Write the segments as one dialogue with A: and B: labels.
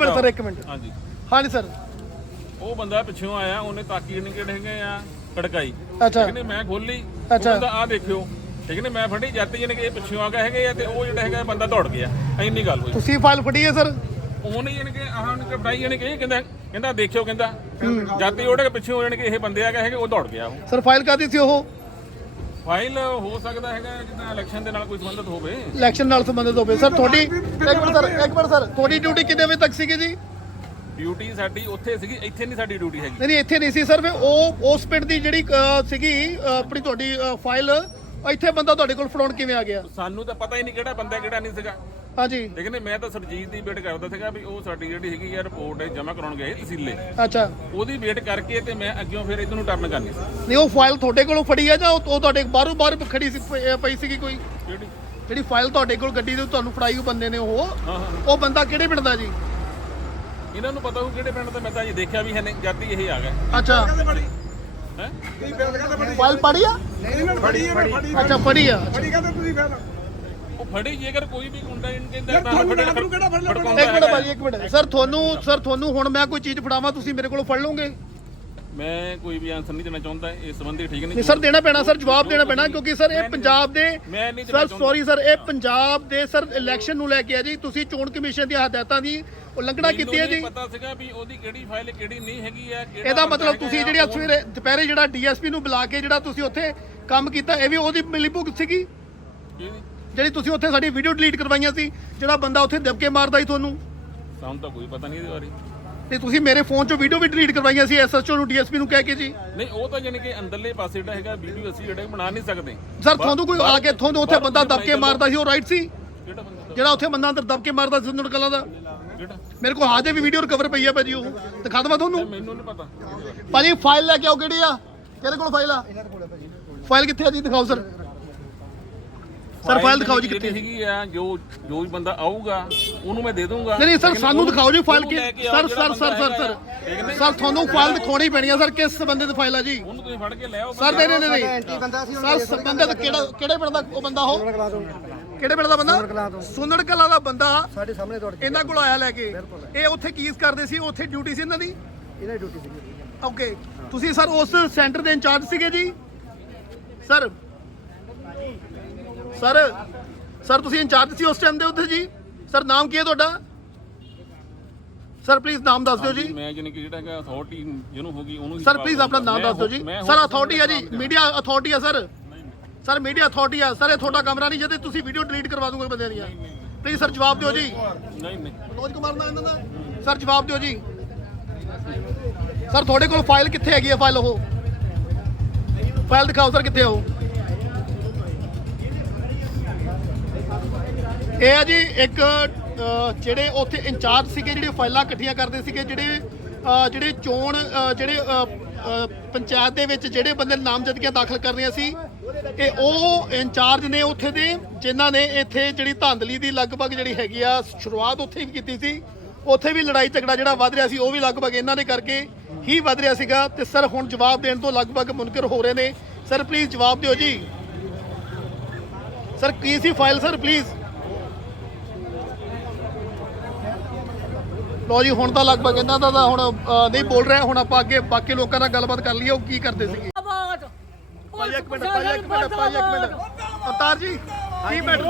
A: Minute sir, ਇੱਕ minute.
B: ਹਾਂਜੀ
A: ਹਾਂਜੀ ਸਰ।
B: ਉਹ ਬੰਦਾ ਪਿੱਛੋਂ ਆਇਆ, ਉਹਨੇ ਤਾਕੀ ਨਹੀਂ ਕਿਹੜੇ ਹੈਗੇ ਆ ਖੜਕਾਈ,
A: ਅੱਛਾ
B: ਠੀਕ ਨੇ, ਮੈਂ ਖੋਲੀ,
A: ਅੱਛਾ।
B: ਉਹਦਾ ਆ ਦੇਖਿਓ, ਠੀਕ ਨੇ, ਮੈਂ ਫੜੀ ਜੱਤ ਜਿਹਨੇ ਕਿ ਇਹ ਪਿੱਛੋਂ ਆ ਗਏ ਹੈਗੇ ਆ ਤੇ ਉਹ ਜਿਹੜਾ ਹੈਗਾ ਬੰਦਾ ਦੌੜ ਗਿਆ, ਇੰਨੀ ਗੱਲ ਹੋਈ।
A: ਤੁਸੀਂ ਫਾਈਲ ਫੜੀ ਹੈ ਸਰ?
B: ਉਹਨੇ ਜਾਣੀ ਕਿ ਆਹ ਉਹਨੇ ਫੜਾਈ, ਜਾਣੀ ਕਿ ਇਹ ਕਹਿੰਦਾ ਦੇਖਿਓ, ਕਹਿੰਦਾ ਜੱਤ ਉਹਦੇ ਕੇ ਪਿੱਛੋਂ ਜਾਣੀ ਕਿ ਇਹ ਬੰਦੇ ਆ ਗਏ ਹੈਗੇ, ਉਹ ਦੌੜ ਗਿਆ। ਉਹ
A: ਸਰ ਫਾਈਲ ਕਾਹਦੀ ਸੀ ਉਹ?
B: ਫਾਈਲ ਹੋ ਸਕਦਾ ਹੈਗਾ ਜਿੱਦਾਂ ਇਲੈਕਸ਼ਨ ਦੇ ਨਾਲ ਕੋਈ ਸੰਬੰਧਿਤ ਹੋਵੇ।
A: ਇਲੈਕਸ਼ਨ ਨਾਲ ਸੰਬੰਧਿਤ ਹੋਵੇ। ਸਰ ਤੁਹਾਡੀ ਇੱਕ ਮਿੰਟ ਸਰ, ਤੁਹਾਡੀ ਡਿਊਟੀ ਕਿੰਨੇ ਵਜੇ ਤੱਕ ਸੀਗੀ ਜੀ?
B: ਡਿਊਟੀ ਸਾਡੀ ਉੱਥੇ ਸੀਗੀ, ਇੱਥੇ ਨਹੀਂ ਸਾਡੀ ਡਿਊਟੀ ਹੈਗੀ।
A: ਨਹੀਂ ਇੱਥੇ ਨਹੀਂ ਸੀ ਸਰ। ਫਿਰ ਉਹ ਉਸ ਪਿੰਡ ਦੀ ਜਿਹੜੀ ਸੀਗੀ ਆਪਣੀ ਤੁਹਾਡੀ ਫਾਈਲ, ਇੱਥੇ ਬੰਦਾ ਤੁਹਾਡੇ ਕੋਲ ਫੜਾਉਣ ਕਿਵੇਂ ਆ ਗਿਆ?
B: ਸਾਨੂੰ ਤਾਂ ਪਤਾ ਹੀ ਨਹੀਂ ਕਿਹੜਾ ਬੰਦਾ ਕਿਹੜਾ ਨਹੀਂ ਸੀਗਾ।
A: ਹਾਂਜੀ
B: ਲੇਕਿਨ ਮੈਂ ਤਾਂ ਸਰਜੀਤ ਦੀ ਵੇਟ ਕਰਦਾ ਸੀਗਾ ਵੀ ਉਹ ਸਾਡੀ ਜਿਹੜੀ ਹੈਗੀ ਆ ਰਿਪੋਰਟ ਜਮ੍ਹਾਂ ਕਰਾਉਣ ਗਏ ਤਹਿਸੀਲੇ,
A: ਅੱਛਾ।
B: ਉਹਦੀ ਵੇਟ ਕਰਕੇ ਤੇ ਮੈਂ ਅੱਗਿਓਂ ਫਿਰ ਇਧਰ ਨੂੰ ਟਰਨ ਕਰਨੀ ਸੀ।
A: ਨਹੀਂ ਉਹ ਫਾਈਲ ਤੁਹਾਡੇ ਕੋਲੋਂ ਫੜੀ ਹੈ ਜਾਂ ਉਹ ਤੁਹਾਡੇ ਬਾਹਰ ਖੜੀ ਸੀ ਪਈ ਸੀਗੀ ਕੋਈ?
B: ਕਿਹੜੀ?
A: ਜਿਹੜੀ ਫਾਈਲ ਤੁਹਾਡੇ ਕੋਲ ਗੱਡੀ ਦੇ ਤੁਹਾਨੂੰ ਫੜਾਈ ਉਹ ਬੰਦੇ ਨੇ, ਉਹ ਬੰਦਾ ਕਿਹੜੇ ਪਿੰਡ ਦਾ ਜੀ?
B: ਇਹਨਾਂ ਨੂੰ ਪਤਾ ਹੋਊ ਕਿਹੜੇ ਪਿੰਡ ਦਾ, ਮੈਂ ਤਾਂ ਅਜੇ ਦੇਖਿਆ ਵੀ ਹੈ ਨਹੀਂ, ਜਦ ਹੀ ਇਹ ਆ ਗਿਆ।
A: ਅੱਛਾ
B: ਹੈ
A: ਫਾਈਲ ਪੜੀ ਆ? ਅੱਛਾ ਫੜੀ ਆ।
B: ਉਹ ਫੜੀ ਜੇਕਰ ਕੋਈ ਵੀ ਗੁੰਡਾ ਇਹਨੂੰ ਕਹਿੰਦਾ ਤਾਂ
A: ਇੱਕ ਮਿੰਟ ਭਾਜੀ, ਇੱਕ ਮਿੰਟ ਸਰ। ਤੁਹਾਨੂੰ ਹੁਣ ਮੈਂ ਕੋਈ ਚੀਜ਼ ਫੜਾਵਾਂ, ਤੁਸੀਂ ਮੇਰੇ ਕੋਲੋਂ ਫੜ ਲਓਗੇ?
B: ਮੈਂ ਕੋਈ ਵੀ ਆਨਸਰ ਨਹੀਂ ਦੇਣਾ ਚਾਹੁੰਦਾ ਇਸ ਸੰਬੰਧੀ, ਠੀਕ
A: ਨਹੀਂ
B: ਨਹੀਂ
A: ਸਰ, ਦੇਣਾ ਪੈਣਾ ਸਰ, ਜਵਾਬ ਦੇਣਾ ਪੈਣਾ, ਕਿਉਂਕਿ ਸਰ ਇਹ ਪੰਜਾਬ ਦੇ
B: ਮੈਂ ਨਹੀਂ ਦੇਣਾ
A: ਸਰ ਸੌਰੀ ਸਰ, ਇਹ ਪੰਜਾਬ ਦੇ ਸਰ ਇਲੈਕਸ਼ਨ ਨੂੰ ਲੈ ਕੇ ਆ ਜੀ। ਤੁਸੀਂ ਚੋਣ ਕਮਿਸ਼ਨ ਦੀਆਂ ਹਦਾਇਤਾਂ ਦੀ ਉਲੰਘਣਾ ਕੀਤੀ ਹੈ ਜੀ।
B: ਪਤਾ ਸੀਗਾ ਵੀ ਉਹਦੀ ਕਿਹੜੀ ਫਾਈਲ ਕਿਹੜੀ ਨਹੀਂ ਹੈਗੀ ਆ।
A: ਇਹਦਾ ਮਤਲਬ ਤੁਸੀਂ ਜਿਹੜੀ ਸਵੇਰੇ ਦੁਪਹਿਰੇ ਜਿਹੜਾ ਡੀਐਸਪੀ ਨੂੰ ਬੁਲਾ ਕੇ ਜਿਹੜਾ ਤੁਸੀਂ ਉੱਥੇ ਕੰਮ ਕੀਤਾ, ਇਹ ਵੀ ਉਹਦੀ ਮਿਲੀਭੁਗਤ ਸੀਗੀ? ਜਿਹੜੀ ਤੁਸੀਂ ਉੱਥੇ ਸਾਡੀ ਵੀਡੀਓ ਡਿਲੀਟ ਕਰਵਾਈਆਂ ਸੀ, ਜਿਹੜਾ ਬੰਦਾ ਉੱਥੇ ਦਬਕੇ ਮਾਰਦਾ ਸੀ ਤੁਹਾਨੂੰ?
B: ਸਾਨੂੰ ਤਾਂ ਕੋਈ ਪਤਾ ਨਹੀਂ ਇਹਦੇ ਬਾਰੇ।
A: ਤੇ ਤੁਸੀਂ ਮੇਰੇ ਫੋਨ 'ਚੋਂ ਵੀਡੀਓ ਵੀ ਡਿਲੀਟ ਕਰਵਾਈਆਂ ਸੀ ਐਸਐਚਓ ਨੂੰ, ਡੀਐਸਪੀ ਨੂੰ ਕਹਿ ਕੇ ਜੀ?
B: ਨਹੀਂ ਉਹ ਤਾਂ ਜਾਨੀ ਕਿ ਅੰਦਰਲੇ ਪਾਸੇ ਜਿਹੜਾ ਹੈਗਾ ਵੀਡੀਓ ਅਸੀਂ ਜਿਹੜੇ ਬਣਾ ਨਹੀਂ ਸਕਦੇ
A: ਸਰ। ਤੁਹਾਨੂੰ ਕੋਈ ਆ ਕੇ ਇੱਥੋਂ ਦੇ ਉੱਥੇ ਬੰਦਾ ਦਬਕੇ ਮਾਰਦਾ ਸੀ, ਉਹ ਰਾਈਟ ਸੀ?
B: ਕਿਹੜਾ ਬੰਦਾ?
A: ਜਿਹੜਾ ਉੱਥੇ ਬੰਦਾ ਅੰਦਰ ਦਬਕੇ ਮਾਰਦਾ ਸੀ ਸੁੰਦਰ ਕਲਾਂ ਦਾ?
B: ਕਿਹੜਾ?
A: ਮੇਰੇ ਕੋਲ ਹਾਜੇ ਵੀ ਵੀਡੀਓ ਰਿਕਵਰ ਪਈ ਆ ਭਾਜੀ, ਉਹ ਦਿਖਾ ਦਵਾਂ ਤੁਹਾਨੂੰ?
B: ਮੈਨੂੰ ਨਹੀਂ ਪਤਾ
A: ਭਾਜੀ ਫਾਈਲ ਲੈ ਕੇ ਆਓ, ਕਿਹੜੀ ਆ? ਕਿਹਦੇ ਕੋਲ ਫਾਈਲ ਆ? ਫਾਈਲ ਕਿੱਥੇ ਆ ਜੀ? ਦਿਖਾਓ ਸਰ। ਸਰ ਫਾਈਲ ਦਿਖਾਓ ਜੀ ਕਿੱਥੇ
B: ਹੈਗੀ ਆ। ਜੋ ਵੀ ਬੰਦਾ ਆਊਗਾ ਉਹਨੂੰ ਮੈਂ ਦੇ ਦੂੰਗਾ।
A: ਨਹੀਂ ਸਰ, ਸਾਨੂੰ ਦਿਖਾਓ ਜੀ ਫਾਈਲ। ਸਰ ਤੁਹਾਨੂੰ ਫਾਈਲ ਦਿਖਾਉਣੀ ਪੈਣੀ ਆ ਸਰ। ਕਿਸ ਬੰਦੇ ਦੀ ਫਾਈਲ ਆ ਜੀ?
B: ਉਹਨੂੰ ਤੁਸੀਂ ਫੜ ਕੇ ਲੈ ਆਓ
A: ਸਰ। ਨਹੀਂ ਸਰ, ਬੰਦੇ ਦਾ ਕਿਹੜੇ ਪਿੰਡ ਦਾ ਉਹ ਬੰਦਾ? ਉਹ ਕਿਹੜੇ ਪਿੰਡ ਦਾ ਬੰਦਾ? ਸੁੰਨੜ ਕਲਾਂ ਦਾ ਬੰਦਾ ਸਾਡੇ ਸਾਹਮਣੇ ਇਹਨਾਂ ਕੋਲ ਆਇਆ ਲੈ ਕੇ। ਇਹ ਉੱਥੇ ਕੀਸ ਕਰਦੇ ਸੀ, ਉੱਥੇ ਡਿਊਟੀ ਸੀ ਇਹਨਾਂ ਦੀ? ਇਹਨਾਂ ਦੀ ਡਿਊਟੀ ਸੀ। ਓਕੇ, ਤੁਸੀਂ ਸਰ ਉਸ ਸੈਂਟਰ ਦੇ ਇੰਚਾਰਜ ਸੀਗੇ ਜੀ? ਸਰ ਸਰ ਤੁਸੀਂ ਇੰਚਾਰਜ ਸੀ ਉਸ ਟਾਈਮ ਦੇ ਉੱਥੇ ਜੀ? ਸਰ ਨਾਮ ਕੀ ਹੈ ਤੁਹਾਡਾ? ਸਰ ਪਲੀਜ਼ ਨਾਮ ਦੱਸ ਦਿਓ ਜੀ।
B: ਮੈਂ ਜਾਨੀ ਕਿ ਜਿਹੜਾ ਹੈਗਾ ਅਥਾਰਟੀ ਜਿਹਨੂੰ ਹੋਗੀ ਉਹਨੂੰ
A: ਸਰ ਪਲੀਜ਼ ਆਪਣਾ ਨਾਮ ਦੱਸ ਦਿਓ ਜੀ। ਸਰ ਅਥਾਰਟੀ ਹੈ ਜੀ, ਮੀਡੀਆ ਅਥਾਰਟੀ ਹੈ ਸਰ। ਸਰ ਮੀਡੀਆ ਅਥਾਰਟੀ ਆ ਸਰ। ਇਹ ਤੁਹਾਡਾ ਕਮਰਾ ਨਹੀਂ ਜਿਹਦੇ ਤੁਸੀਂ ਵੀਡੀਓ ਡਿਲੀਟ ਕਰਵਾ ਦੂੰਗੇ ਬੰਦਿਆਂ ਦੀਆਂ। ਪਲੀਜ਼ ਸਰ ਜਵਾਬ ਦਿਓ ਜੀ।
B: ਨਹੀਂ
A: ਮਨੋਜ ਕੁਮਾਰ ਨਾਮ ਇਹਨਾਂ ਦਾ? ਸਰ ਜਵਾਬ ਦਿਓ ਜੀ। ਸਰ ਤੁਹਾਡੇ ਕੋਲ ਫਾਈਲ ਕਿੱਥੇ ਹੈਗੀ ਹੈ? ਫਾਈਲ ਉਹ ਫਾਈਲ ਦਿਖਾਓ ਸਰ, ਕਿੱਥੇ ਉਹ? ਇਹ ਆ ਜੀ ਇੱਕ ਜਿਹੜੇ ਉੱਥੇ ਇੰਚਾਰਜ ਸੀਗੇ, ਜਿਹੜੇ ਫਾਈਲਾਂ ਇਕੱਠੀਆਂ ਕਰਦੇ ਸੀਗੇ, ਜਿਹੜੇ ਚੋਣ ਪੰਚਾਇਤ ਦੇ ਵਿੱਚ ਜਿਹੜੇ ਬੰਦੇ ਨਾਮਜ਼ਦਗੀਆਂ ਦਾਖਲ ਕਰਨੀਆਂ ਸੀ, ਇਹ ਉਹ ਇੰਚਾਰਜ ਨੇ ਉੱਥੇ ਦੇ, ਜਿਨ੍ਹਾਂ ਨੇ ਇੱਥੇ ਜਿਹੜੀ ਧਾਂਦਲੀ ਦੀ ਲਗਭਗ ਜਿਹੜੀ ਹੈਗੀ ਆ ਸ਼ੁਰੂਆਤ ਉੱਥੇ ਵੀ ਕੀਤੀ ਸੀ। ਉੱਥੇ ਵੀ ਲੜਾਈ ਝਗੜਾ ਜਿਹੜਾ ਵੱਧ ਰਿਹਾ ਸੀ, ਉਹ ਵੀ ਲਗਭਗ ਇਹਨਾਂ ਦੇ ਕਰਕੇ ਹੀ ਵੱਧ ਰਿਹਾ ਸੀਗਾ। ਤੇ ਸਰ ਹੁਣ ਜਵਾਬ ਦੇਣ ਤੋਂ ਲਗਭਗ ਮੁਨਕਰ ਹੋ ਰਹੇ ਨੇ। ਸਰ ਪਲੀਜ਼ ਜਵਾਬ ਦਿਓ ਜੀ। ਸਰ ਕੀ ਸੀ ਫਾਈਲ ਸਰ? ਪਲੀਜ਼ ਲੋ ਜੀ। ਹੁਣ ਤਾਂ ਲਗਭਗ ਇਹਨਾਂ ਦਾ ਹੁਣ ਨਹੀਂ ਬੋਲ ਰਿਹਾ। ਹੁਣ ਆਪਾਂ ਅੱਗੇ ਬਾਕੀ ਲੋਕਾਂ ਨਾਲ ਗੱਲਬਾਤ ਕਰ ਲਈਏ, ਉਹ ਕੀ ਕਰਦੇ ਸੀਗੇ। ਭਾਈ ਇੱਕ ਮਿੰਟ ਅਵਤਾਰ ਜੀ, ਕੀ ਮੈਟਰ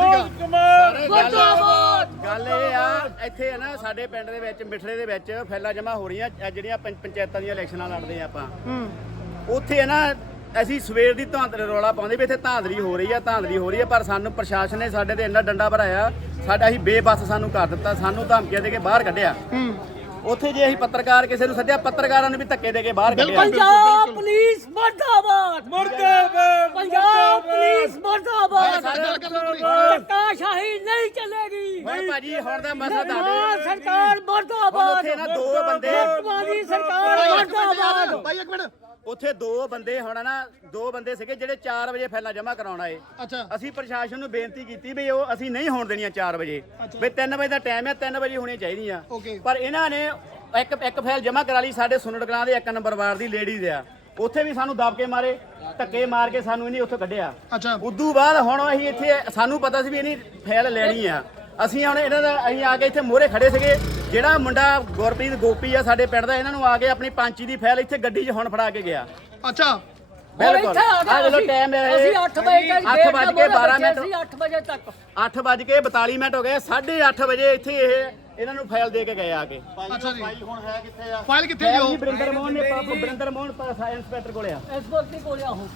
A: ਸੀਗਾ?
C: ਗੱਲ ਇਹ ਆ, ਇੱਥੇ ਹੈ ਨਾ ਸਾਡੇ ਪਿੰਡ ਦੇ ਵਿੱਚ ਮਿਠੜੇ ਦੇ ਵਿੱਚ ਫੈਲਾ ਜਮਾ ਹੋ ਰਹੀਆਂ ਜਿਹੜੀਆਂ ਪੰਚਾਇਤਾਂ ਦੀਆਂ ਇਲੈਕਸ਼ਨਾਂ ਲੜਦੇ ਆ ਆਪਾਂ। ਉੱਥੇ ਹੈ ਨਾ ਅਸੀਂ ਸਵੇਰ ਦੀ ਧਾਂਦਲੀ ਰੌਲਾ ਪਾਉਂਦੇ ਵੀ ਇੱਥੇ ਧਾਂਦਲੀ ਹੋ ਰਹੀ ਆ, ਪਰ ਸਾਨੂੰ ਪ੍ਰਸ਼ਾਸਨ ਨੇ ਸਾਡੇ ਤੇ ਇੰਨਾ ਡੰਡਾ ਭਰਾਇਆ, ਸਾਡਾ ਅਸੀਂ ਬੇਬਸ ਸਾਨੂੰ ਕਰ ਦਿੱਤਾ, ਸਾਨੂੰ ਧਮਕੀਆਂ ਦੇ ਕੇ ਬਾਹਰ ਕੱਢਿਆ। ਉੱਥੇ ਜੇ ਅਸੀਂ ਪੱਤਰਕਾਰ ਕਿਸੇ ਨੂੰ ਸੱਦਿਆ, ਪੱਤਰਕਾਰਾਂ ਨੂੰ ਵੀ ਧੱਕੇ ਦੇ ਕੇ ਬਾਹਰ ਕੱਢਿਆ।
D: ਪੰਜਾਬ ਪੁਲਿਸ ਮੁਰਦਾਬਾਦ, ਮੁਰਦਾਬਾਦ, ਪੰਜਾਬ ਪੁਲਿਸ ਮੁਰਦਾਬਾਦ। ਧੱਕਾਸ਼ਾਹੀ ਨਹੀਂ ਚੱਲੇਗੀ।
C: ਭਾਜੀ ਹੁਣ ਦਾ ਮਸਲਾ ਦੱਸ।
D: ਸਰਕਾਰ ਮੁਰਦਾਬਾਦ।
C: ਉੱਥੇ ਨਾ ਦੋ ਬੰਦੇ
D: ਸਰਕਾਰ ਮੁਰਦਾਬਾਦ।
A: ਭਾਈ ਇੱਕ ਮਿੰਟ।
C: ਉੱਥੇ ਦੋ ਬੰਦੇ ਸੀਗੇ ਜਿਹੜੇ 4 ਵਜੇ ਫੈਲਾ ਜਮਾ ਕਰਾਉਣ ਆਏ।
A: ਅੱਛਾ।
C: ਅਸੀਂ ਪ੍ਰਸ਼ਾਸਨ ਨੂੰ ਬੇਨਤੀ ਕੀਤੀ ਵੀ ਉਹ ਅਸੀਂ ਨਹੀਂ ਹੋਣ ਦੇਣੀਆਂ 4 ਵਜੇ, ਵੀ 3 ਵਜੇ ਦਾ ਟਾਈਮ ਹੈ, 3 ਵਜੇ ਹੋਣੀਆਂ ਚਾਹੀਦੀਆਂ। ਪਰ ਇਹਨਾਂ ਨੇ ਇੱਕ ਫੈਲ ਜਮਾ ਕਰਾ ਲਈ ਸਾਡੇ ਸੁੰਨੜ ਕਲਾਂ ਦੇ 1 ਨੰਬਰ ਵਾਰਡ ਦੀ ਲੇਡੀਜ਼ ਆ। ਉੱਥੇ ਵੀ ਸਾਨੂੰ ਦਬਕੇ ਮਾਰੇ, ਧੱਕੇ ਮਾਰ ਕੇ ਸਾਨੂੰ ਇਹਨੇ ਉੱਥੋਂ ਕੱਢਿਆ।
A: ਅੱਛਾ।
C: ਉਦੋਂ ਬਾਅਦ ਹੁਣ ਅਸੀਂ ਇੱਥੇ ਸਾਨੂੰ ਪਤਾ ਸੀ ਵੀ ਇਹਨੀ ਫੈਲ ਲੈਣੀ ਆ। ਅਸੀਂ ਹੁਣ ਇਹਨਾਂ ਦਾ ਅਸੀਂ ਆ ਕੇ ਇੱਥੇ ਮੋਹਰੇ ਖੜੇ ਸੀਗੇ। ਜਿਹੜਾ ਮੁੰਡਾ ਗੁਰਪ੍ਰੀਤ ਗੋਪੀ ਆ ਸਾਡੇ ਪਿੰਡ ਦਾ, ਇਹਨਾਂ ਨੂੰ ਆ ਕੇ ਆਪਣੀ ਪੰਚੀ ਦੀ ਫਾਈਲ ਇੱਥੇ ਗੱਡੀ 'ਚ ਹੁਣ ਫੜਾ ਕੇ ਗਿਆ।
A: ਅੱਛਾ
C: ਬਿਲਕੁਲ ਆ ਜਦੋਂ ਟਾਈਮ ਹੈ
D: ਅਸੀਂ 8 ਵਜੇ ਤੱਕ
C: 8:12 ਮਿੰਟ
D: 8 ਵਜੇ ਤੱਕ
C: 8:42 ਮਿੰਟ ਹੋ ਗਏ। 8:30 ਵਜੇ ਇੱਥੇ ਇਹਨਾਂ ਨੂੰ ਫਾਈਲ ਦੇ ਕੇ ਗਏ ਆ ਕੇ।
A: ਅੱਛਾ ਜੀ
C: ਹੁਣ ਹੈ ਕਿੱਥੇ ਆ
A: ਫਾਈਲ ਕਿੱਥੇ ਜੋ
C: ਬਰਿੰਦਰ ਮੋਹਨ ਨੇ ਬਰਿੰਦਰ ਮੋਹਨ ਇੰਸਪੈਕਟਰ ਕੋਲੇ ਆ।
D: ਇਸ ਵਕਤ ਹੀ ਕੋਲਿਆ ਹੋ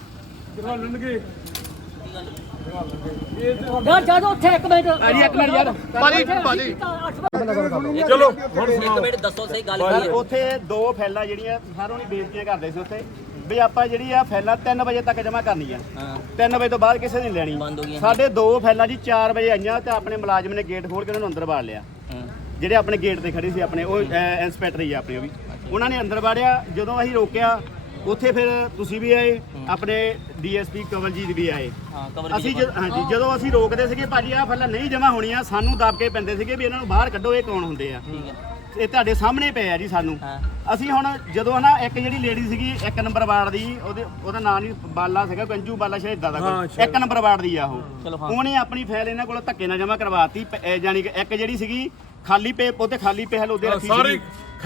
D: ਯਾਰ ਜਦੋਂ ਉੱਥੇ 1 ਮਿੰਟ
C: ਇੱਕ ਮਿੰਟ ਯਾਰ
A: ਭਾਜੀ
B: ਚਲੋ ਹੁਣ
E: ਇੱਕ ਮਿੰਟ ਦੱਸੋ ਸਹੀ ਗੱਲ ਕੀ ਹੈ।
C: ਉੱਥੇ 2 ਫਾਈਲਾਂ ਜਿਹੜੀਆਂ ਸਾਰੋਂ ਨਹੀਂ ਬੇਇੱਜ਼ਤੀਆਂ ਕਰਦੇ ਸੀ ਉੱਥੇ ਵੀ ਆਪਾਂ ਜਿਹੜੀ ਆ ਫਾਈਲਾਂ 3 ਵਜੇ ਤੱਕ ਜਮ੍ਹਾਂ ਕਰਨੀਆਂ। 3 ਵਜੇ ਤੋਂ ਬਾਅਦ ਕਿਸੇ ਨੇ ਲੈਣੀ।
E: ਬੰਦ ਹੋ ਗਈਆਂ।
C: ਸਾਡੇ 2 ਫਾਈਲਾਂ ਜੀ 4 ਵਜੇ ਆਈਆਂ ਤੇ ਆਪਣੇ ਮੁਲਾਜ਼ਮ ਨੇ ਗੇਟ ਖੋਲ ਕੇ ਉਹਨਾਂ ਨੂੰ ਅੰਦਰ ਵਾੜ ਲਿਆ। ਜਿਹੜੇ ਆਪਣੇ ਗੇਟ ਤੇ ਖੜੇ ਸੀ ਆਪਣੇ ਉਹ ਇੰਸਪੈਕਟਰ ਹੀ ਆ ਆਪਣੇ, ਉਹ ਵੀ ਉਹਨਾਂ ਨੇ ਅੰਦਰ ਵਾੜਿਆ। ਜਦੋਂ ਅਸੀਂ ਰੋਕਿਆ ਉੱਥੇ ਫਿਰ ਤੁਸੀਂ ਵੀ ਆਏ, ਆਪਣੇ ਡੀਐਸਪੀ ਕਵਲਜੀਤ ਵੀ ਆਏ। ਅਸੀਂ ਹਾਂਜੀ ਜਦੋਂ ਅਸੀਂ ਰੋਕਦੇ ਸੀਗੇ ਭਾਜੀ ਆਹ ਫਾਈਲਾਂ ਨਹੀਂ ਜਮ੍ਹਾਂ ਹੋਣੀਆਂ, ਸਾਨੂੰ ਦੱਬ ਕੇ ਪੈਂਦੇ ਸੀਗੇ ਵੀ ਇਹਨਾਂ ਨੂੰ ਬਾਹਰ ਕੱਢੋ, ਇਹ ਕੌਣ ਹੁੰਦੇ ਆ। ਇਹ ਤੁਹਾਡੇ ਸਾਹਮਣੇ ਪਏ ਆ ਜੀ ਸਾਨੂੰ। ਅਸੀਂ ਹੁਣ ਜਦੋਂ ਨਾ ਇੱਕ ਜਿਹੜੀ ਲੇਡੀ ਸੀਗੀ 1 ਨੰਬਰ ਵਾਰਡ ਦੀ, ਉਹਦਾ ਨਾਮ ਨਹੀਂ ਬਾਲਾ ਸੀਗਾ, ਗੰਜੂ ਬਾਲਾ ਸ਼ਾਇਦ ਇਦਾਂ ਦਾ ਕੋਈ 1 ਨੰਬਰ ਵਾਰਡ ਦੀ ਆ ਉਹ। ਉਹਨੇ ਆਪਣੀ ਫਾਈਲ ਇਹਨਾਂ ਕੋਲ ਧੱਕੇ ਨਾਲ ਜਮ੍ਹਾਂ ਕਰਵਾਤੀ। ਯਾਨੀ ਕਿ ਇੱਕ ਜਿਹੜੀ ਸੀਗੀ ਖਾਲੀ ਪੇ ਉਹਤੇ ਖਾਲੀ ਫਾਈਲ ਉਹਦੇ ਰੱਖੀ ਸੀ,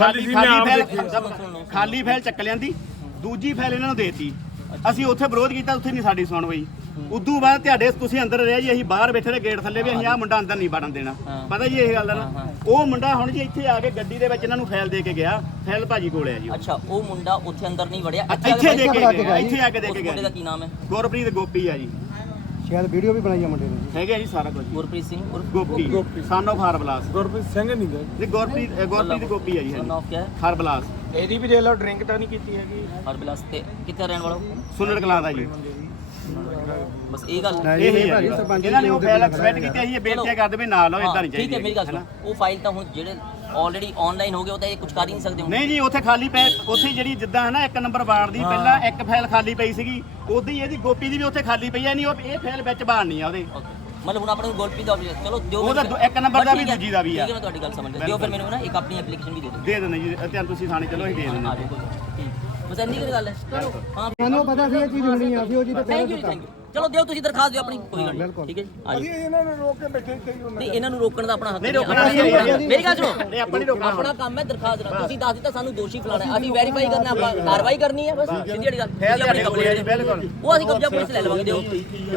C: ਖਾਲੀ ਫਾਈਲ ਚੱਕ ਲਿਆਂਦੀ। ਦੂਜੀ ਫਾਈਲ ਇਹਨਾਂ ਨੂੰ ਦੇਤੀ। ਅਸੀਂ ਉੱਥੇ ਵਿਰੋਧ ਕੀਤਾ, ਉੱਥੇ ਨਹੀਂ ਸਾਡੀ ਸੁਣ ਹੋਈ। ਉਦੋਂ ਬਾਅਦ ਤੁਹਾਡੇ ਤੁਸੀਂ ਅੰਦਰ ਰਹੇ ਜੀ, ਅਸੀਂ ਬਾਹਰ ਬੈਠੇ ਰਹੇ ਗੇਟ ਥੱਲੇ ਵੀ ਅਸੀਂ ਆਹ ਮੁੰਡਾ ਅੰਦਰ ਨਹੀਂ ਵੜਨ ਦੇਣਾ। ਪਤਾ ਜੀ ਇਹ ਗੱਲ ਦਾ ਨਾ। ਉਹ ਮੁੰਡਾ ਹੁਣ ਜੀ ਇੱਥੇ ਆ ਕੇ ਗੱਡੀ ਦੇ ਵਿੱਚ ਇਹਨਾਂ ਨੂੰ ਫਾਈਲ ਦੇ ਕੇ ਗਿਆ। ਫਾਈਲ ਭਾਜੀ ਕੋਲੇ ਆ ਜੀ।
E: ਅੱਛਾ ਉਹ ਮੁੰਡਾ ਉੱਥੇ ਅੰਦਰ ਨਹੀਂ ਵੜਿਆ,
C: ਇੱਥੇ ਦੇ ਕੇ ਗਿਆ, ਇੱਥੇ ਆ ਕੇ ਦੇ ਕੇ ਗਿਆ।
E: ਮੁੰਡੇ ਦਾ ਕੀ ਨਾਮ ਹੈ?
C: ਗੁਰਪ੍ਰੀਤ ਗੋਪੀ ਆ ਜੀ।
F: ਸ਼ਾਇਦ ਵੀਡੀਓ ਵੀ ਬਣਾਈ ਆ ਮੁੰਡੇ ਨੇ।
C: ਹੈਗਾ ਜੀ ਸਾਰਾ ਕੁਝ।
E: Gurpreet Singh
C: Gopi son of Harbilas.
B: ਗੁਰਪ੍ਰੀਤ ਸਿੰਘ ਨਹੀਂ ਗਾ
C: ਨਹੀਂ ਗੁਰਪ੍ਰੀਤ ਗੋਪੀ ਆ ਜੀ।
E: ਨਾਮ ਕੀ ਹੈ?
C: ਹਰਬਲਾਸ।
F: ਇਹਦੀ ਵੀ ਦੇ ਲਓ, ਡਰਿੰਕ ਤਾਂ ਨਹੀਂ ਕੀਤੀ ਹੈਗੀ।
E: ਹਰਬਿਲਾਸ ਤੇ ਕਿੱਥੇ ਰਹਿਣ ਵਾਲਾ ਹੋ?
C: ਸੁਨੜ ਕਲਾਂ ਦਾ ਜੀ।
E: ਬਸ ਇਹ ਗੱਲ
C: ਇਹ ਹੀ ਹੈ ਜੀ। ਇਹਨਾਂ ਨੇ ਉਹ ਫਾਈਲ ਐਕਸਪੈਕਟ ਕੀਤੀ, ਅਸੀਂ ਇਹ ਬੇਨਤੀ ਕਰਦੇ ਵੀ ਨਾ ਲਓ, ਇਦਾਂ ਨਹੀਂ ਚਾਹੀਦੀ।
E: ਠੀਕ ਹੈ ਮੇਰੀ ਗੱਲ ਸੁਣੋ, ਉਹ ਫਾਈਲ ਤਾਂ ਹੁਣ ਜਿਹੜੇ ਆਲਰੇਡੀ ਆਨਲਾਈਨ ਹੋ ਗਏ ਉਹ ਤਾਂ ਇਹ ਕੁਝ ਕਰ ਹੀ ਨਹੀਂ ਸਕਦੇ ਹੁਣ।
C: ਨਹੀਂ ਜੀ ਉੱਥੇ ਖਾਲੀ ਪੈ ਉੱਥੇ ਜਿਹੜੀ ਜਿੱਦਾਂ ਹੈ ਨਾ 1 ਨੰਬਰ ਵਾਰਡ ਦੀ ਪਹਿਲਾਂ ਇੱਕ ਫਾਈਲ ਖਾਲੀ ਪਈ ਸੀਗੀ, ਉਦੋਂ ਹੀ ਇਹਦੀ ਗੋਪੀ ਦੀ ਵੀ ਉੱਥੇ ਖਾਲੀ ਪਈ ਹੈ। ਨਹੀਂ ਉਹ ਇਹ ਫਾਈਲ ਵਿੱਚ ਬਾੜਨੀ ਆ ਉਹਦੇ।
E: ਮਤਲਬ ਹੁਣ ਆਪਣੇ ਗੋਲਪੀ ਦਾ ਚਲੋ ਦਿਓ।
C: ਉਹਦਾ 1 ਨੰਬਰ ਦਾ ਵੀ ਦੂਜੀ ਦਾ ਵੀ ਆ।
E: ਠੀਕ ਹੈ ਮੈਂ ਤੁਹਾਡੀ ਗੱਲ ਸਮਝ ਗਿਆ। ਦਿਓ ਫਿਰ ਮੈਨੂੰ ਨਾ ਇੱਕ ਆਪਣੀ ਐਪਲੀਕੇਸ਼ਨ ਵੀ ਦੇ ਦਿਓ।
C: ਦੇ ਦਿੰਦੇ ਜੀ ਧਿਆਨ ਤੁਸੀਂ ਥਾਣੇ ਚਲੋ ਅਸੀਂ ਦੇ ਦਿੰਦੇ।
E: ਆ ਜਾਓ ਕੋਈ ਠੀਕ। ਬਸ ਇੰਨੀ ਕੁ ਗੱਲ ਹੈ। ਚਲੋ ਹਾਂ
F: ਮੈਨੂੰ ਪਤਾ ਸੀ ਇਹ ਚੀਜ਼ ਹੋਣੀ ਆ, ਵੀ ਉਹ ਜੀ ਤੇ
E: ਥੈਂਕ ਯੂ ਥੈਂਕ ਯੂ। ਚਲੋ ਦਿਓ ਤੁਸੀਂ ਦਰਖਾਸਤ ਦਿਓ ਆਪਣੀ, ਕੋਈ ਗੱਲ ਨਹੀਂ। ਠੀਕ ਹੈ ਜੀ ਆ ਜਾਓ।
F: ਇਹਨਾਂ ਨੂੰ ਰੋਕ ਕੇ ਬੈਠੇ ਕਈ ਹੁੰਦੇ।
E: ਨਹੀਂ ਇਹਨਾਂ ਨੂੰ ਰੋਕਣ ਦਾ ਆਪਣਾ ਹੱਕ
C: ਨਹੀਂ,
E: ਹੈ।
C: ਰੋਕਣਾ ਨਹੀਂ ਹੈ।
E: ਮੇਰੀ ਗੱਲ ਸੁਣੋ,
C: ਨਹੀਂ ਆਪਾਂ ਨਹੀਂ ਰੋਕਣਾ।
E: ਆਪਣਾ ਕੰਮ ਹੈ ਦਰਖਾਸਤ ਦੇਣਾ। ਤੁਸੀਂ ਦੱਸ ਦਿੱਤਾ ਸਾਨੂੰ ਦੋਸ਼ੀ ਫਲਾਣਾ ਹੈ, ਅਸੀਂ ਵੈਰੀਫਾਈ ਕਰਨਾ, ਆਪਾਂ ਕਾਰਵਾਈ ਕਰਨੀ ਹੈ। ਬਸ ਸਿੱਧੀ ਜਿਹੀ ਗੱਲ।
C: ਫਾਈਲ ਤੁਹਾਡੇ ਕੋਲ ਹੈ ਜੀ ਬਿਲਕੁਲ।
E: ਉਹ ਅਸੀਂ ਕਬਜ਼ਾ ਪੁਲਿਸ ਲੈ ਲਵਾਂਗੇ। ਦਿਓ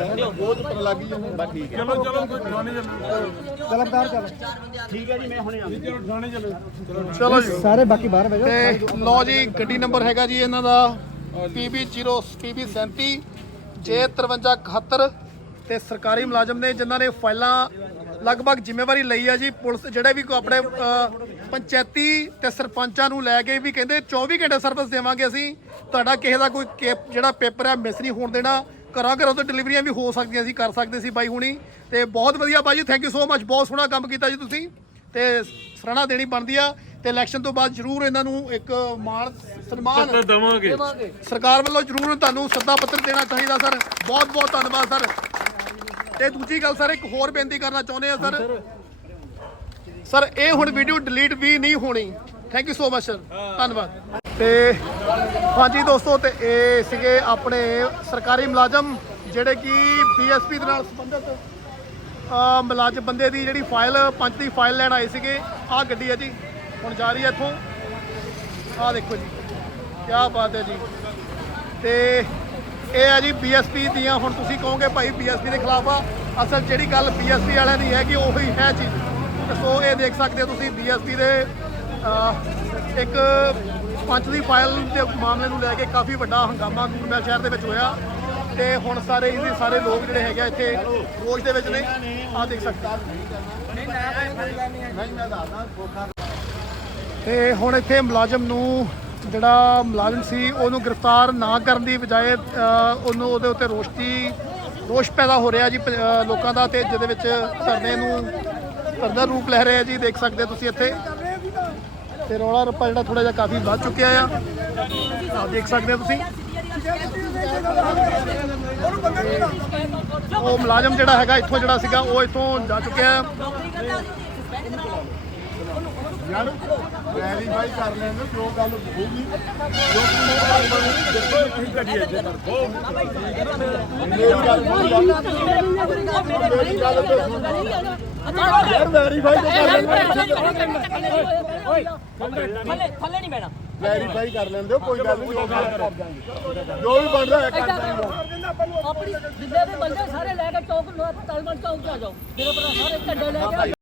B: ਚਲੋ ਚਲੋ ਕੋਈ ਥਾਣੇ ਚੱਲੋ।
F: ਤਲਬਦਾਰ ਚੱਲ।
C: ਠੀਕ ਹੈ ਜੀ ਮੈਂ ਹੁਣੇ ਆਉਂਦਾ।
B: ਥਾਣੇ ਚੱਲੋ।
A: ਚਲੋ ਜੀ
F: ਸਾਰੇ ਬਾਕੀ ਬਾਹਰ ਬੈਠੋ।
A: ਤੇ ਲੋ ਜੀ ਗੱਡੀ ਨੰਬਰ ਹੈਗਾ ਜੀ ਇਹਨਾਂ ਦਾ PB37 J5371 ਤੇ ਸਰਕਾਰੀ ਮੁਲਾਜ਼ਮ ਨੇ ਜਿਨ੍ਹਾਂ ਨੇ ਫਾਈਲਾਂ ਲਗਭਗ ਜ਼ਿੰਮੇਵਾਰੀ ਲਈ ਆ ਜੀ। ਪੁਲਿਸ ਜਿਹੜੇ ਵੀ ਕੋ ਆਪਣੇ ਪੰਚਾਇਤੀ ਤੇ ਸਰਪੰਚਾਂ ਨੂੰ ਲੈ ਕੇ ਵੀ ਕਹਿੰਦੇ 24 ਘੰਟੇ ਸਰਵਿਸ ਦੇਵਾਂਗੇ ਅਸੀਂ। ਤੁਹਾਡਾ ਕਿਸੇ ਦਾ ਕੋਈ ਜਿਹੜਾ ਪੇਪਰ ਹੈ ਮਿਸ ਨਹੀਂ ਹੋਣ ਦੇਣਾ। ਘਰਾਂ ਘਰਾਂ ਤੋਂ ਡਿਲੀਵਰੀਆਂ ਵੀ ਹੋ ਸਕਦੀਆਂ ਸੀ, ਕਰ ਸਕਦੇ ਸੀ ਬਾਈ ਹੁਣੀ। ਤੇ ਬਹੁਤ ਵਧੀਆ ਬਾਈ ਜੀ, ਥੈਂਕ ਯੂ ਸੋ ਮਚ। ਬਹੁਤ ਸੋਹਣਾ ਕੰਮ ਕੀਤਾ ਜੀ ਤੁਸੀਂ, ਤੇ ਸਰਾਹਨਾ ਦੇਣੀ ਬਣਦੀ ਆ। ਤੇ ਇਲੈਕਸ਼ਨ ਤੋਂ ਬਾਅਦ ਜ਼ਰੂਰ ਇਹਨਾਂ ਨੂੰ ਇੱਕ ਮਾਣ ਸਨਮਾਨ
B: ਦਵਾਂਗੇ।
A: ਸਰਕਾਰ ਵੱਲੋਂ ਜ਼ਰੂਰ ਤੁਹਾਨੂੰ ਸੱਦਾ ਪੱਤਰ ਦੇਣਾ ਚਾਹੀਦਾ ਸਰ। ਬਹੁਤ ਬਹੁਤ ਧੰਨਵਾਦ ਸਰ। ਤੇ ਦੂਜੀ ਗੱਲ ਸਰ, ਇੱਕ ਹੋਰ ਬੇਨਤੀ ਕਰਨਾ ਚਾਹੁੰਦੇ ਆ ਸਰ ਇਹ ਹੁਣ ਵੀਡੀਓ ਡਿਲੀਟ ਵੀ ਨਹੀਂ ਹੋਣੀ। Thank you so much sir, ਧੰਨਵਾਦ। ਤੇ ਹਾਂਜੀ ਦੋਸਤੋ, ਤੇ ਇਹ ਸੀਗੇ ਆਪਣੇ ਸਰਕਾਰੀ ਮੁਲਾਜ਼ਮ ਜਿਹੜੇ ਕਿ BSP ਦੇ ਨਾਲ ਸੰਬੰਧਿਤ ਮੁਲਾਜ਼ਮ ਬੰਦੇ ਦੀ ਜਿਹੜੀ ਫਾਈਲ ਪੰਚ ਦੀ ਫਾਈਲ ਲੈਣ ਆਏ ਸੀਗੇ। ਆਹ ਗੱਡੀ ਹੈ ਜੀ, ਹੁਣ ਜਾ ਰਹੀ ਹੈ ਇੱਥੋਂ। ਆਹ ਦੇਖੋ ਜੀ, ਕੀ ਬਾਤ ਹੈ ਜੀ। ਤੇ ਇਹ ਹੈ ਜੀ BSP ਦੀਆਂ, ਹੁਣ ਤੁਸੀਂ ਕਹੋਗੇ ਭਾਈ BSP ਦੇ ਖਿਲਾਫ ਆ। ਅਸਲ ਜਿਹੜੀ ਗੱਲ BSP ਵਾਲਿਆਂ ਦੀ ਹੈ ਕਿ ਉਹੀ ਹੈ ਚੀਜ਼। ਸੋ ਇਹ ਦੇਖ ਸਕਦੇ ਹੋ ਤੁਸੀਂ BSP ਦੇ ਇੱਕ ਪੰਚ ਦੀ ਫਾਈਲ ਦੇ ਮਾਮਲੇ ਨੂੰ ਲੈ ਕੇ ਕਾਫੀ ਵੱਡਾ ਹੰਗਾਮਾ ਨੂਰਮਹਿਲ ਸ਼ਹਿਰ ਦੇ ਵਿੱਚ ਹੋਇਆ। ਤੇ ਹੁਣ ਸਾਰੇ ਲੋਕ ਜਿਹੜੇ ਹੈਗੇ ਇੱਥੇ ਰੋਸ਼ ਦੇ ਵਿੱਚ ਨੇ। ਆਹ ਦੇਖ ਸਕਦੇ ਤੇ ਹੁਣ ਇੱਥੇ ਮੁਲਾਜ਼ਮ ਨੂੰ ਜਿਹੜਾ ਮੁਲਾਜ਼ਮ ਸੀ ਉਹਨੂੰ ਗ੍ਰਿਫਤਾਰ ਨਾ ਕਰਨ ਦੀ ਬਜਾਏ ਉਹਨੂੰ ਉਹਦੇ ਉੱਤੇ ਰੋਸ਼ ਪੈਦਾ ਹੋ ਰਿਹਾ ਜੀ ਲੋਕਾਂ ਦਾ, ਤੇ ਜਿਹਦੇ ਵਿੱਚ ਧਰਨਾ ਰੂਪ ਲੈ ਰਿਹਾ ਜੀ। ਦੇਖ ਸਕਦੇ ਤੁਸੀਂ ਇੱਥੇ, ਤੇ ਰੌਲਾ ਰੱਪਾ ਜਿਹੜਾ ਥੋੜਾ ਜਿਹਾ ਕਾਫੀ ਵੱਧ ਚੁੱਕਿਆ ਆ। ਆਹ ਦੇਖ ਸਕਦੇ ਤੁਸੀਂ, ਉਹ ਮੁਲਾਜ਼ਮ ਜਿਹੜਾ ਹੈਗਾ ਇੱਥੋਂ ਜਿਹੜਾ ਸੀਗਾ ਉਹ ਇੱਥੋਂ ਜਾ ਚੁੱਕਿਆ।
G: ਯਾਰ ਵੈਰੀਫਾਈ ਕਰ ਲੈਂਦੇ ਜੋ ਗੱਲ ਹੋਊਗੀ ਜੋ ਅਸੀਂ ਕਰੀਏ ਇੱਥੇ ਮੇਰੀ ਗੱਲ ਯਾਰ ਵੈਰੀਫਾਈ
E: ਥੱਲੇ ਨਹੀਂ ਬੈਣਾ
G: ਵੈਰੀਫਾਈ ਕਰ ਲੈਂਦੇ ਕੋਈ ਗੱਲ ਨਹੀਂ ਜੋ ਗੱਲ ਕਰ ਦਾਂਗੇ ਜੋ ਵੀ ਬਣਦਾ ਹੈ ਕਰ ਦਾਂਗੇ
D: ਆਪਣੀ ਜਿੰਨੇ ਵੀ ਬੰਦੇ ਸਾਰੇ ਲੈ ਕੇ ਚੌਕ ਨੂੰ ਤਾਲਮਨ ਚੌਕ ਤੇ ਆ ਜਾਓ ਮੇਰੇ ਕੋਲ ਸਾਰੇ ਝੰਡੇ ਲੈ ਕੇ